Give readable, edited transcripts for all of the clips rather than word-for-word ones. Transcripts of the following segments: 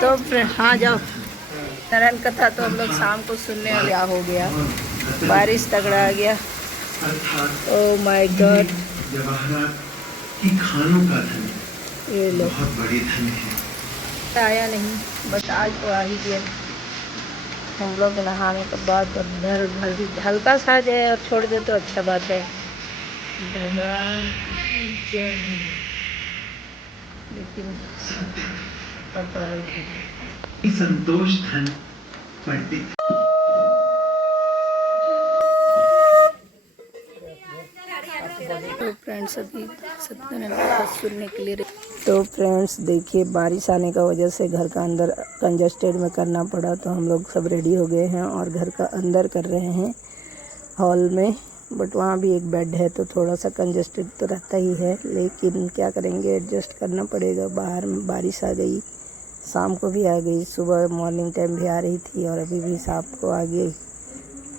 तो हाँ जाओ। नारायण कथा तो हम लोग शाम को सुनने और क्या हो गया, बारिश तगड़ा आ गया। ओह माय गॉड, खानों का धन ये लो बहुत बड़ी धन है। आया नहीं, बट आज तो आ ही गया। हम लोग नहाने के बाद घर घर भी हल्का सा आ जाए और छोड़ दे तो अच्छा बात है। भगवान की जय। लेकिन संतोष धन पंडित। तो फ्रेंड्स अभी सत्यनारायण कथा सुनने के लिए तो फ्रेंड्स देखिए, बारिश आने का वजह से घर का अंदर कंजस्टेड में करना पड़ा, तो हम लोग सब रेडी हो गए हैं और घर का अंदर कर रहे हैं हॉल में। बट वहाँ भी एक बेड है तो थोड़ा सा कंजस्टेड तो रहता ही है, लेकिन क्या करेंगे, एडजस्ट करना पड़ेगा। बाहर में बारिश आ गई, शाम को भी आ गई, सुबह मॉर्निंग टाइम भी आ रही थी और अभी भी शाम को आ गई।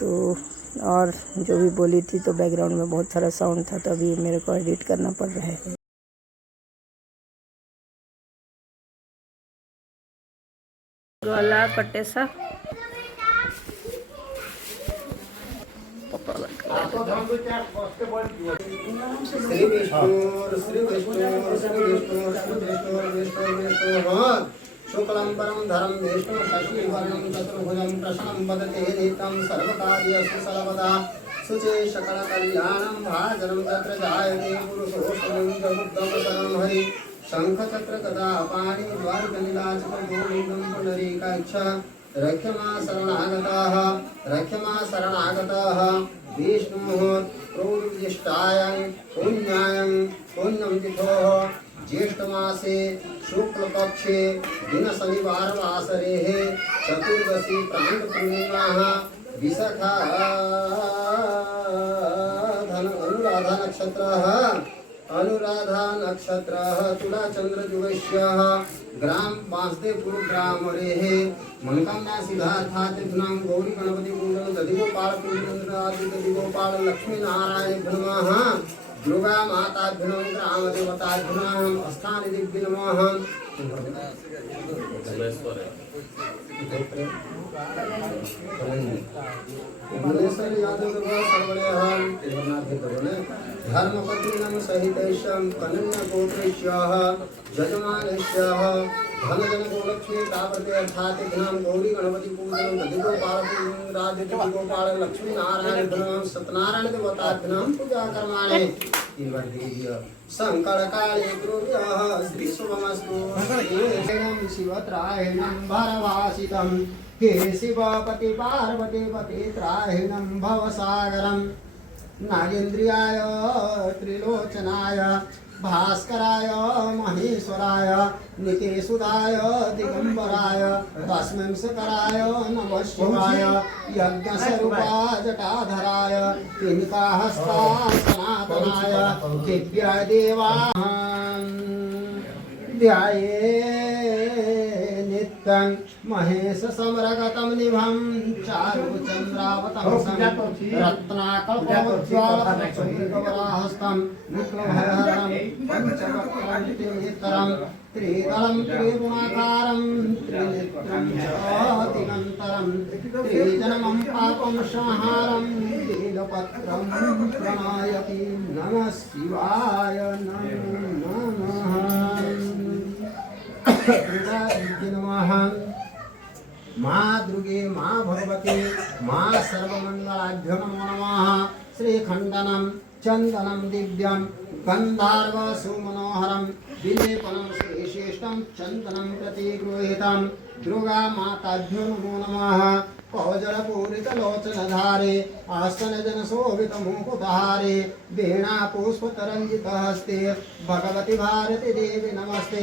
तो और जो भी बोली थी तो बैकग्राउंड में बहुत सारा साउंड था, तो अभी मेरे को एडिट करना पड़ रहा है। गोला पटेसा श्री विष्णु श्री विष्णु श्री विष्णु श्री विष्णु विष्णु विष्णु शुक्लं परं धरं विष्णु शशिवर्णं चतुर्भुजं प्रसन्नं वदते नित्यं सर्वकार्येषु सर्वदा शुचे सकलकल्याणं भाजनं तत्र जायते पुरुषोत्तमं जगुद्गं शरणं हरि शंख चक्र गदा पाणि द्वारकनिलाचकं गोविन्दं पुनरीकाक्ष रक्षमा शरणागताः रक्षमा शरणागताः विष्णुः प्रोज्येष्ठायां पुण्यायां पुण्यं तिथोः ज्येष्ठमासे शुक्लपक्षे दिन शनिवार वासरे चतुर्दशी प्रांत पूर्णिमाः विशाखा अनुराधा नक्षत्रः तुला चंद्र जुगस्यः ग्राम वासुदेवपुर ग्राम रेः मनोकामना सिद्धार्थार्थनाम गौरी गणपति पूजन दधिगोपाल पूजन आदि दधिगोपाल लक्ष्मी नारायण नमः दुर्गा माताभ्यो ग्राम देवताभ्यो स्थान दिव्य नमः। धर्मपत्नीनं सहितेषं कन्यागोत्रेष्यः यजमानस्यः धनजनगोलक्ष्मी तावते अर्थात् दिनं गौरी गणपति पूजनं दधिगोपाल पूजनं राज्य दधिगोपाल लक्ष्मी नारायण धनं सत्यनारायण देवताभ्यां पूजा कर्माणि शंकर काले गुरुभ्यः श्री शुभमस्तु। शिवत्रायणं भरवासितं हे शिवपति पार्वती पति त्रायणं भवसागरं नागेन्द्रियाय त्रिलोचनाय भास्कराय महेश्वराय निकेशुदाय दिगंबराय तस्मै सकराय नमः शिवाय यज्ञस्वरूपाय जटाधराय पिनिकाहस्ता सनातनाय दिव्याय देवाः ध्याये नित्यं महेश समरगतं निभं चारुचन्द्रावतं रत्नाकल्पोज्ज्वलकवराहस्तं मुक्लभयहरणं पञ्चवक्त्रं त्रिनेत्रं त्रिदलं त्रिगुणाकारं त्रिनेत्रं चातिनन्तरं त्रिजन्मं पापं संहारं लीलपत्रं प्रणयति नमः शिवाय नमो नमः। माँ दुर्गे माँ भगवती माँ सर्वमंगलाभ्यो नमो नमः। श्रीखंडनम चंदनम दिव्यम गंधार्व सुमनोहरम विलेपनम श्रेष्ठम चंदनम प्रतिगृहीतम दुर्गा माताभ्यो नमो नमः। कौजलपूरितलोचनधारे आस्तनजनशोभितमुकुटहारे वीणा पुष्पतरञ्जितहस्ते भगवती भारती देवी नमस्ते।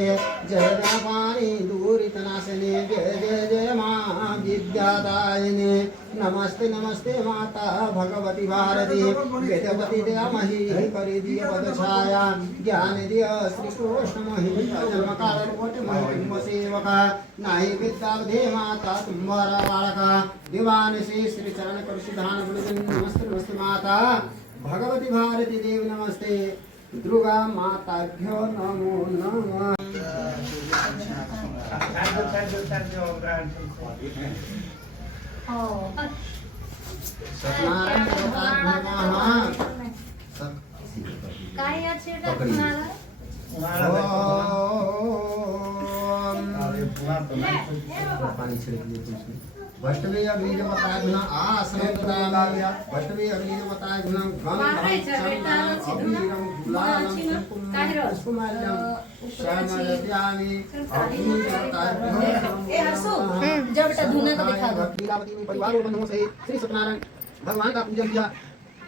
जय जयपाणि दूरितनाशिनी जय जय जय माँ विद्यादायिनी नमस्ते नमस्ते माता भगवती भारती वेदवती दयामही परिधिय पदछाया ज्ञानदिय श्रीकृष्ण महिमा जन्मकालकोटि महिम सेवका नाहि विद्यावधे माता तुम्हारा बालका दीवान से श्री चरण करुषिधान नमस्ते नमस्ते माता भगवती भारती देव नमस्ते दुर्गा माताभ्यो नमो नमः। सत्यनारायण देवता नमः। काय यार शेटा तुम्हाला पानी छिड़क दिए थे उसमें। वष्टवे अग्नि जो बताए गुना आसन बताया वष्टवे अग्नि जो बताए गुना गंधम चंदनम अबीरम गुलालम कुंकुमम पुष्पमाल्यम श्यामलत्यामि अग्नि जो बताए ए हर्षो जब बेटा धुना को दिखा दो। लीलावती ने परिवार और बंधुओं सहित श्री सत्यनारायण भगवान का पूजन किया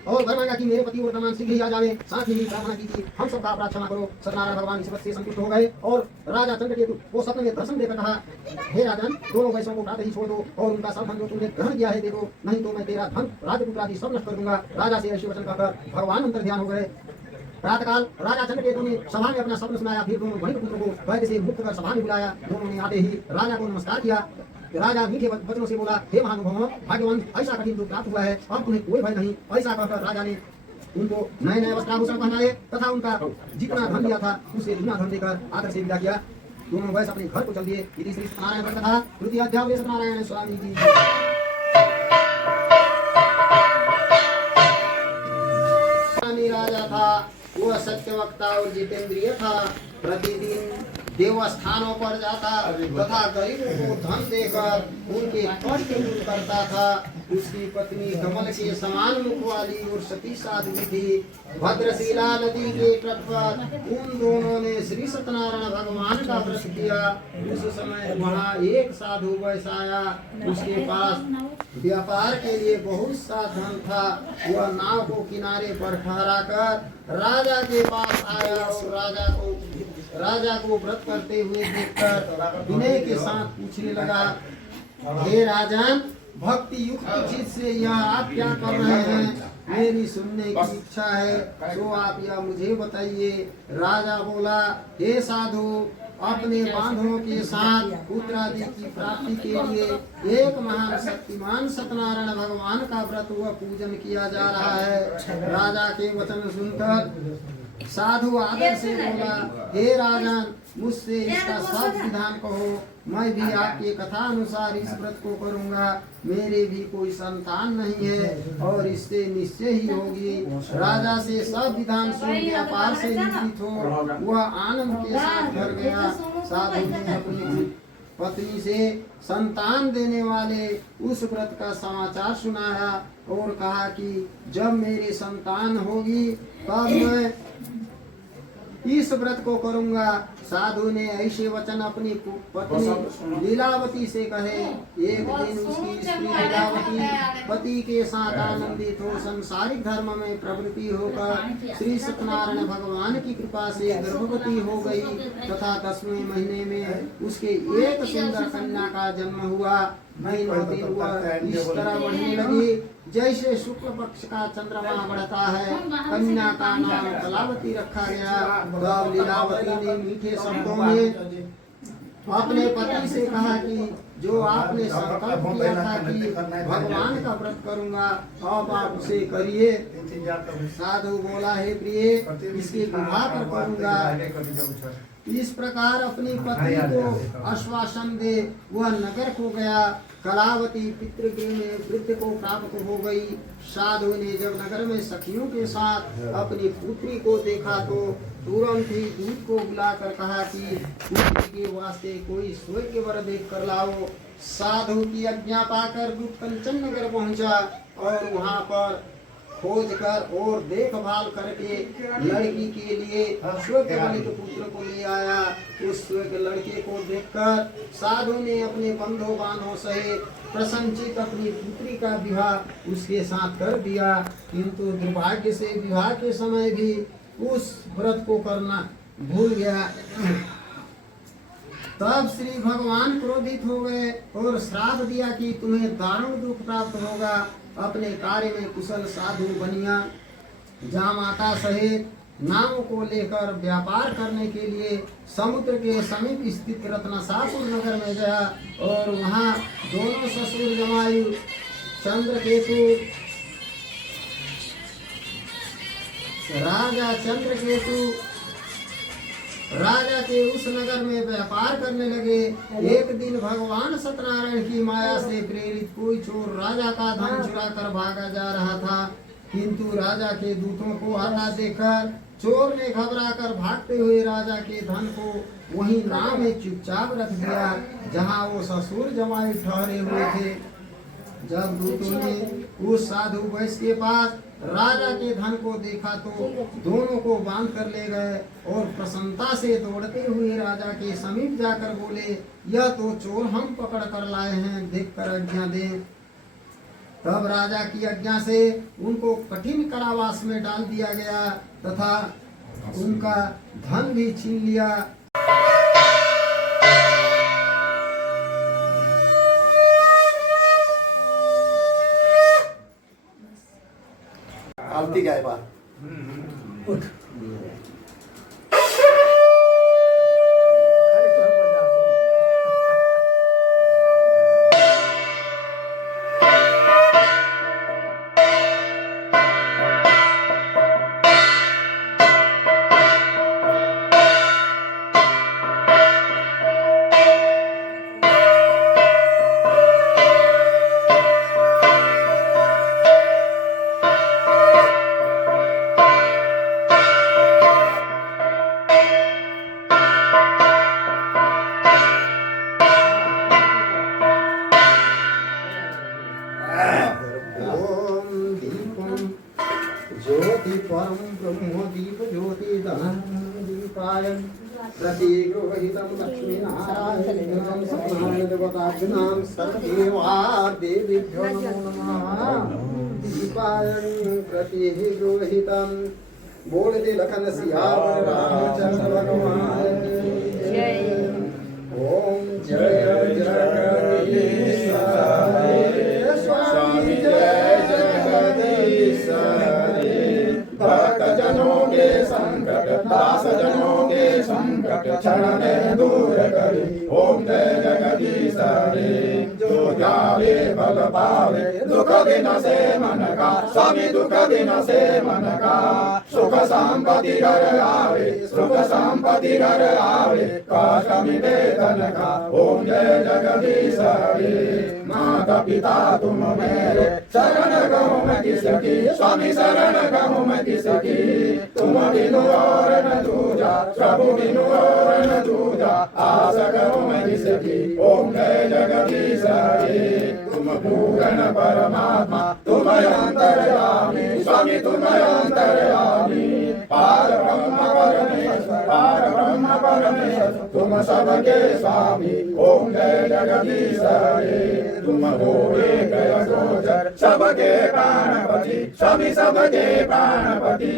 और वर मांगा कि मेरे पति वर्तमान शीघ्र ही आ जावे। साथ ही प्रार्थना की कि हम सबका अपराध क्षमा करो। सत्यनारायण भगवान इस व्रत से संतुष्ट हो गए और राजा चंद्रकेतु को स्वप्न में दर्शन देकर कहा, हे राजन, दोनों वैश्यों को प्रातः ही छोड़ दो और उनका सब धन जो तुमने ग्रहण किया है दे दो, नहीं तो मैं तेरा धन राजपुत्र आदि सब नष्ट कर दूंगा। राजा से ऐसे वचन कहकर भगवान अंतर ध्यान हो गए। प्रातःकाल राजा चंद्रकेतु ने सभा में अपना स्वप्न सुनाया। फिर दोनों वहीं पुत्र को वैद्य से मुक्त कर सभा में बुलाया। दोनों ने आते ही राजा को नमस्कार किया। राजा मीठे वचनों से बोला, हे महानुभाव, भाग्यवान, ऐसा कठिन दुख प्राप्त हुआ है, अब तुम्हें कोई भय नहीं। ऐसा कहकर राजा ने उनको नए नए वस्त्राभूषण पहनाए तथा उनका जितना धन दिया था उससे दुना धन देकर आदर से विदा किया। दोनों वैसे अपने घर को चल दिए। इति श्री सत्यनारायण व्रत कथा तृतीय अध्याय सत्यनारायण स्वामी जी। राजा था, वह सत्यवक्ता और जितेंद्रिय था। प्रतिदिन देवस्थानों पर जाता तथा गरीबों को धन देकर उनके कष्ट दूर करता था। उसकी पत्नी कमल के समान मुख वाली और सती साध्वी थी। भद्रशिला नदी के तट पर उन दोनों ने श्री सत्यनारायण भगवान का व्रत किया। उस समय वहाँ एक साधु वैसा आया। उसके पास व्यापार के लिए बहुत सा धन था। वह नाव को किनारे पर ठहरा कर राजा के पास आया और राजा को व्रत करते हुए देखकर विनय के साथ पूछने लगा, हे राजन, भक्ति युक्त चित्त से यह आप क्या कर रहे हैं? मेरी सुनने की इच्छा है, तो आप यह मुझे बताइए। राजा बोला, हे साधु, अपने बांधवों के साथ पुत्रादि की प्राप्ति के लिए एक महान शक्तिमान सत्यनारायण भगवान का व्रत व पूजन किया जा रहा है। राजा के वचन सुनकर साधु आदर से बोला, हे राजन, मुझसे इसका सब विधान कहो। मैं भी आपकी कथा अनुसार इस व्रत को करूंगा। मेरे भी कोई संतान नहीं है और इससे निश्चय ही होगी। राजा से सब विधान सुन व्यापार से निवृत्त हो वह आनंद के साथ घर गया। साधु ने अपनी पत्नी से संतान देने वाले उस व्रत का समाचार सुनाया और कहा कि जब मेरी संतान होगी तब मैं इस व्रत को करूंगा। साधु ने ऐसे वचन अपनी पत्नी लीलावती से कहे। एक दिन उसकी स्त्री लीलावती पति के साथ आनंदित हो संसारिक धर्म में प्रवृत्ति होकर श्री सत्यनारायण भगवान की कृपा से गर्भवती हो गई तथा 10वें महीने में उसके एक सुंदर कन्या का जन्म हुआ। महीनों दिन वह इस तरह बढ़ने लगी जैसे शुक्ल पक्ष का चंद्रमा बढ़ता है। कन्या का नाम कलावती रखा गया। तब लीलावती ने मीठे शब्दों में अपने पति से कहा कि जो आपने संकल्प किया था कि भगवान का व्रत करूंगा, अब आप उसे करिए। साधु बोला, हे प्रिय, इसके विवाह पर करूंगा। इस प्रकार अपनी पत्नी को आश्वासन दे वह नगर को गया। कलावती पितृगृह में वृद्ध को प्राप्त हो गई। साधु ने जब नगर में सखियों के साथ अपनी पुत्री को देखा तो तुरंत ही दूत को बुलाकर कहा कि पुत्री के वास्ते कोई स्वर्ग वर देख कर लाओ। साधु की आज्ञा पाकर दूत कंचन नगर पहुंचा और वहां पर खोज कर और देखभाल करके लड़की के लिए स्वर्गवलित पुत्र को ले आया। उस स्वर्ग लड़के को देखकर साधु ने अपने बंधु बांधों सहित प्रसन्नचित अपनी पुत्री का विवाह उसके साथ कर दिया। किंतु दुर्भाग्य से विवाह के समय भी उस व्रत को करना भूल गया। तब श्री भगवान क्रोधित हो गए और श्राप दिया कि तुम्हें दारुण दुख प्राप्त होगा। अपने कार्य में कुशल साधु बनिया जामाता सहित नाव को लेकर व्यापार करने के लिए समुद्र के समीप स्थित रत्नसापुर नगर में गया और वहां दोनों ससुर जमायु चंद्रकेतु राजा चंद्रकेतु राजा के उस नगर में व्यापार करने लगे। एक दिन भगवान सत्यनारायण की माया से प्रेरित कोई चोर राजा का धन चुरा कर भागा जा रहा था, किंतु राजा के दूतों को आता देखकर चोर ने घबरा कर भागते हुए राजा के धन को वही नाव में चुपचाप रख दिया जहाँ वो ससुर जमाई ठहरे हुए थे। जब दूतों ने उस साधु वैश्य के पास राजा के धन को देखा तो दोनों को बांध कर ले गए और प्रसन्नता से दौड़ते हुए राजा के समीप जाकर बोले, यह तो चोर हम पकड़ कर लाए हैं, देख कर आज्ञा दें। तब राजा की आज्ञा से उनको कठिन कारावास में डाल दिया गया तथा उनका धन भी छीन लिया। आरती गाय बार ज्योति परम ब्रह्म दीप ज्योति धन दीपायन प्रतिगृहीतं लक्ष्मीनारायणं सत्यनारायण देवताभ्यां सर्वदेवा देवीभ्यो नमो नमः। दीपायन प्रतिगृहीतं बोलते लखन सियावर रामचंद्र भगवान जय। ओम जय जगदीश स्वामी जय जगदीश भक्त जनों के संकट दास जनों के संकट क्षण में दूर करे। ओम जय जगदीश हरे जो जावे भल पावे दुख दिन से मन का स्वामी दुख दिन से मन का सुख संपत्ति घर आवे सुख संपत्ति घर आवे कष्ट मिटे धन का। ओम जय जगदीश हरे माता पिता तुम मेरे शरण कहूँ मैं किसकी स्वामी शरण कहूँ मैं किसकी तुम बिनु और न दूजा प्रभु बिनु और न दूजा आस कहूँ मैं किसकी। ओम जय जगदीश हरे तुम पूर्ण परमात्मा तुम अंतर्यामी स्वामी तुम अंतर्यामी पार ब्रह्म परमेश्वर तुम सबके स्वामी। ओम जय जगदीश हरे तुम हो एक गोचर सबके प्राणपति स्वामी सबके प्राणपति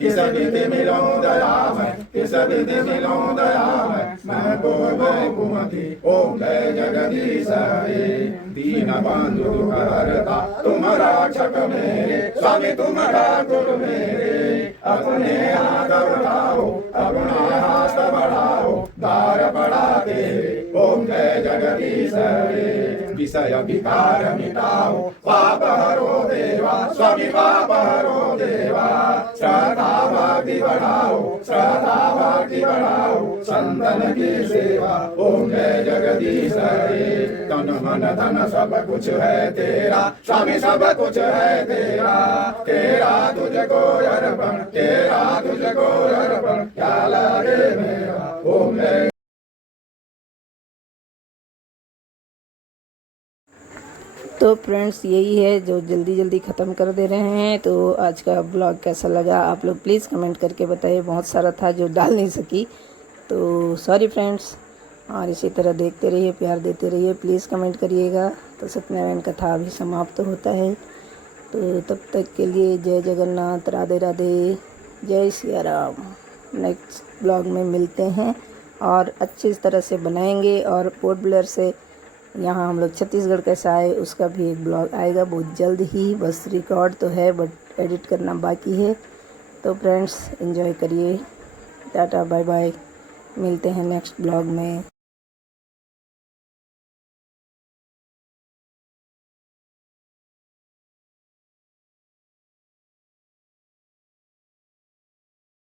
किस विधि मिलो दया में किस विधि मिलो दया मैं कुमति। ओम जय जगदीश हरे दीन बंधु हरता तुम रक्षक मेरे स्वामी तुम ठाकुर मेरे अपने हाथ बढ़ाओ अपना हाथ बढ़ाओ द्वार बढ़ा तेरे। ओम जय जगदीश हरे विषय विकार मिटाओ पाप हरो देवा स्वामी पाप हरो देवा श्रद्धा भक्ति बढ़ाओ संतन की सेवा। ओम जय जगदीश हरे तन मन धन सब कुछ है तेरा स्वामी सब कुछ है तेरा तेरा तुझको अर्पण तेरा तुझको अर्पण क्या लगे मेरा। ओम जय तो फ्रेंड्स यही है जो जल्दी जल्दी ख़त्म कर दे रहे हैं। तो आज का ब्लॉग कैसा लगा आप लोग प्लीज़ कमेंट करके बताइए। बहुत सारा था जो डाल नहीं सकी तो सॉरी फ्रेंड्स। और इसी तरह देखते रहिए प्यार देते रहिए प्लीज़ कमेंट करिएगा। तो सत्यनारायण कथा अभी समाप्त होता है तो तब तक के लिए जय जगन्नाथ राधे राधे जय सिया राम। नेक्स्ट ब्लॉग में मिलते हैं और अच्छी तरह से बनाएंगे। और पोर्ट ब्लेयर से यहाँ हम लोग छत्तीसगढ़ कैसा आए उसका भी एक ब्लॉग आएगा बहुत जल्द ही। बस रिकॉर्ड तो है बट एडिट करना बाकी है। तो फ्रेंड्स एंजॉय करिए। टाटा बाय बाय मिलते हैं नेक्स्ट ब्लॉग में।